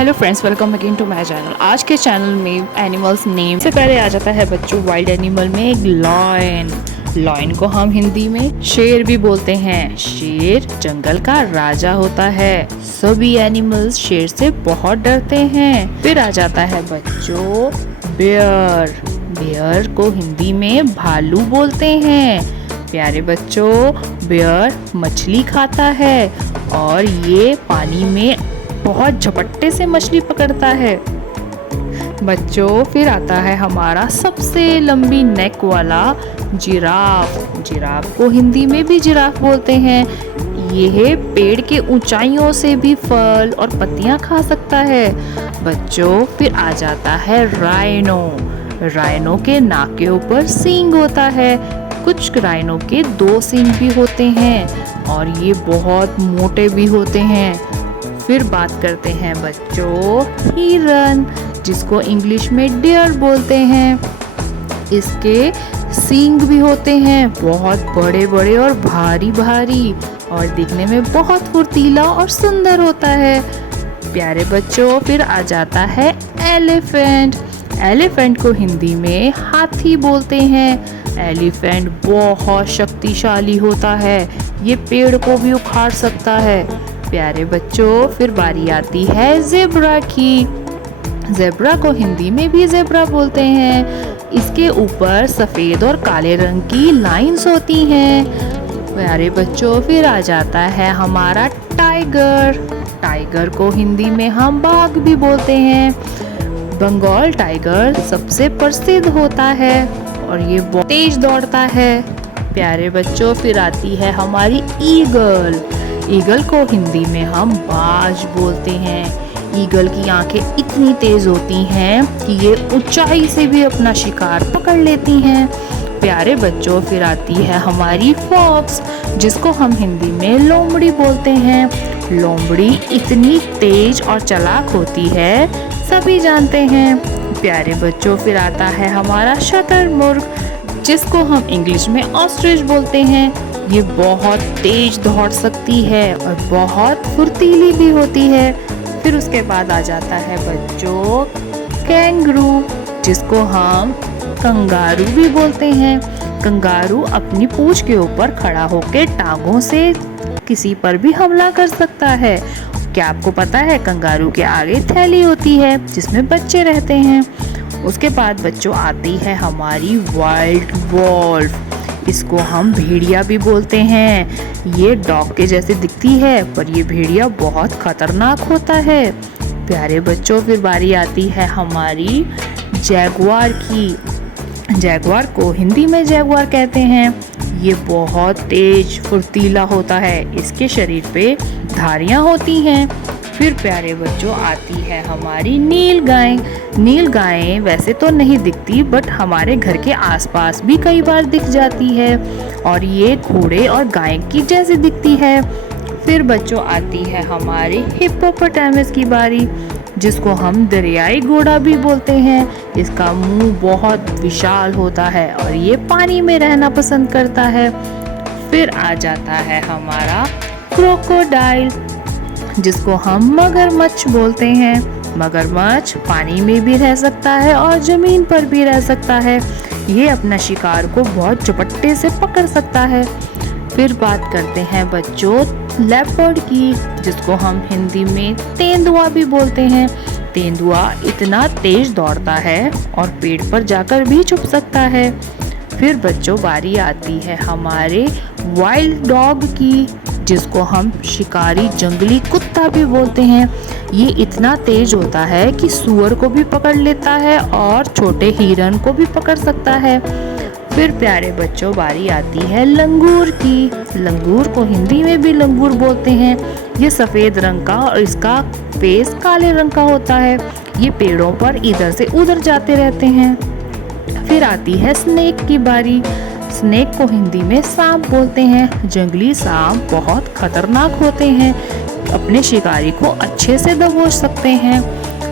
Hello friends, welcome again to my channel. आज के channel में एनिमल्स नेम से पहले आ जाता है बच्चों वाइल्ड एनिमल में एक लॉयन। लॉयन को हम हिंदी में शेर भी बोलते हैं। शेर जंगल का राजा होता है। सभी एनिमल्स शेर से बहुत डरते हैं। फिर आ जाता है बच्चों बेयर। बेयर को हिंदी में भालू बोलते हैं। प्यारे बच्चों, बेयर मछली खाता है और ये पानी में बहुत झपट्टे से मछली पकड़ता है। बच्चों, फिर आता है हमारा सबसे लंबी नेक वाला जिराफ। जिराफ को हिंदी में भी जिराफ बोलते हैं। यह पेड़ के ऊंचाइयों से भी फल और पत्तियां खा सकता है। बच्चों, फिर आ जाता है राइनो। राइनो के नाक के ऊपर सींग होता है। कुछ राइनो के 2 सींग भी होते हैं और ये बहुत मोटे भी होते हैं। फिर बात करते हैं बच्चों हिरन, जिसको इंग्लिश में डियर बोलते हैं। इसके सींग भी होते हैं, बहुत बड़े बड़े और भारी भारी, और दिखने में बहुत फुर्तीला और सुंदर होता है। प्यारे बच्चों, फिर आ जाता है एलिफेंट। एलिफेंट को हिंदी में हाथी बोलते हैं। एलिफेंट बहुत शक्तिशाली होता है। ये पेड़ को भी उखाड़ सकता है। प्यारे बच्चों, फिर बारी आती है ज़ेब्रा की। ज़ेब्रा को हिंदी में भी ज़ेब्रा बोलते हैं। इसके ऊपर सफ़ेद और काले रंग की लाइंस होती हैं। प्यारे बच्चों, फिर आ जाता है हमारा टाइगर। टाइगर को हिंदी में हम बाघ भी बोलते हैं। बंगाल टाइगर सबसे प्रसिद्ध होता है और ये बहुत तेज दौड़ता है। प्यारे बच्चों, फिर आती है हमारी ईगल। ईगल को हिंदी में हम बाज बोलते हैं। ईगल की आंखें इतनी तेज होती हैं कि ये ऊंचाई से भी अपना शिकार पकड़ लेती हैं। प्यारे बच्चों, फिर आती है हमारी फॉक्स, जिसको हम हिंदी में लोमड़ी बोलते हैं। लोमड़ी इतनी तेज और चालाक होती है, सभी जानते हैं। प्यारे बच्चों, फिर आता है हमारा शतरमुर्ग, जिसको हम इंग्लिश में ऑस्ट्रिच बोलते हैं। ये बहुत तेज दौड़ सकती है और बहुत फुर्तीली भी होती है। फिर उसके बाद आ जाता है बच्चों कैंगरू, जिसको हम कंगारू भी बोलते हैं। कंगारू अपनी पूंछ के ऊपर खड़ा होकर टांगों से किसी पर भी हमला कर सकता है। क्या आपको पता है कंगारू के आगे थैली होती है जिसमें बच्चे रहते हैं। उसके बाद बच्चों आती है हमारी वाइल्ड वॉल्फ। इसको हम भेड़िया भी बोलते हैं। ये डॉग के जैसे दिखती है, पर ये भेड़िया बहुत खतरनाक होता है। प्यारे बच्चों, फिर बारी आती है हमारी जैगुआर की। जैगुआर को हिंदी में जैगुआर कहते हैं। ये बहुत तेज फुर्तीला होता है। इसके शरीर पे धारियां होती हैं। फिर प्यारे बच्चों आती है हमारी नील गाय। नील गाय वैसे तो नहीं दिखती, बट हमारे घर के आसपास भी कई बार दिख जाती है और ये घोड़े और गाय की जैसी दिखती है। फिर बच्चों आती है हमारी हिप्पोपोटामस की बारी, जिसको हम दरियाई घोड़ा भी बोलते हैं। इसका मुंह बहुत विशाल होता है और ये पानी में रहना पसंद करता है। फिर आ जाता है हमारा क्रोकोडाइल, जिसको हम मगरमच्छ बोलते हैं। मगरमच्छ पानी में भी रह सकता है और जमीन पर भी रह सकता है। ये अपना शिकार को बहुत झपट्टे से पकड़ सकता है। फिर बात करते हैं बच्चों लेपर्ड की, जिसको हम हिंदी में तेंदुआ भी बोलते हैं। तेंदुआ इतना तेज दौड़ता है और पेड़ पर जाकर भी छुप सकता है। फिर बच्चों बारी आती है हमारे वाइल्ड डॉग की, जिसको हम शिकारी जंगली कुत्ता भी बोलते हैं। ये इतना तेज होता है कि सूअर को भी पकड़ लेता है और छोटे हिरन को भी पकड़ सकता है। फिर प्यारे बच्चों बारी आती है लंगूर की। लंगूर को हिंदी में भी लंगूर बोलते हैं। ये सफ़ेद रंग का और इसका फेस काले रंग का होता है। ये पेड़ों पर इधर से उधर जाते रहते हैं। फिर आती है स्नेक की बारी। स्नेक को हिंदी में सांप बोलते हैं। जंगली सांप बहुत खतरनाक होते हैं, अपने शिकारी को अच्छे से दबोच सकते हैं।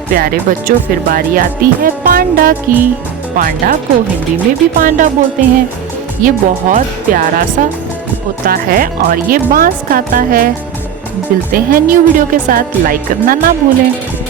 प्यारे बच्चों, फिर बारी आती है पांडा की। पांडा को हिंदी में भी पांडा बोलते हैं। ये बहुत प्यारा सा होता है और ये बांस खाता है। मिलते हैं न्यू वीडियो के साथ। लाइक करना ना भूलें।